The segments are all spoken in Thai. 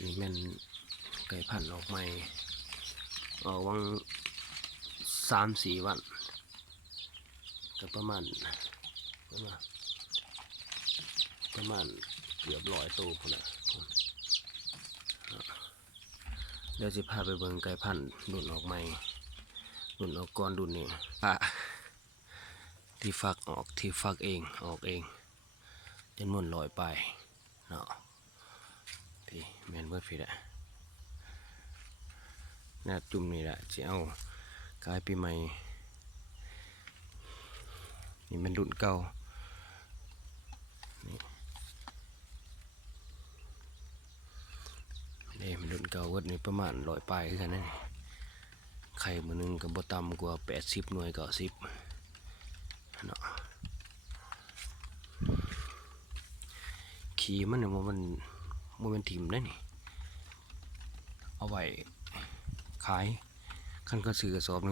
นี่แม่นไก่พันธุ์ออกใหม่ออกวัง3-4 วันก็ประมาณเกือบ100 ตัวพุ่นน่ะเดี๋ยวจะพาไปเบิ่งไก่พันธุ์รุ่นออกใหม่รุ่นออกก่อนรุ่นนี้ที่ฟักเองออกเองจำนวน100 ปลายเนาะพี่แม่นเบิดพี่แหละน่าจุ่มนี่แหละจะเอากายปีใหม่นี่มันรุ่นเก่านี่มันรุ่นเก่าวัดนี่ประมาณ100 ปลายคือกันนั่นไข่มือนึงกับบ่ต่ำกว่า80 หน่วย90เนาะขี้มันเนี่ยมันถิ่มได้นี่เอาไว้ขายขั้นก็ซื้อกระสอบ1,000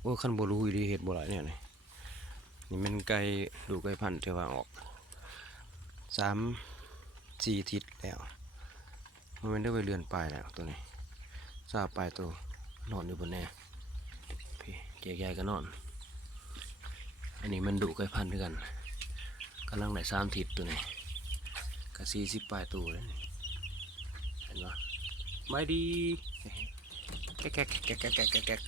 โอ้ขั้นบ่รู้อยู่ดีเห็ดบ่หลายเนี่ยนี่มันไก่ดูไก่พันธุ์ที่ว่าออก3-4 ทิศแล้วมันได้ไปเรือนปลายแล้วตัวนี้ทราบปลายตัวนอนอยู่บนแน่พี่แก่ๆก็นอนอันนี้มันดุไก่พันธุ์ด้วยกันกำลังได้3 ทิศตัวนี้ก็40 ปลายตัวแล้วเห็นปะไม่ดีแก๊ก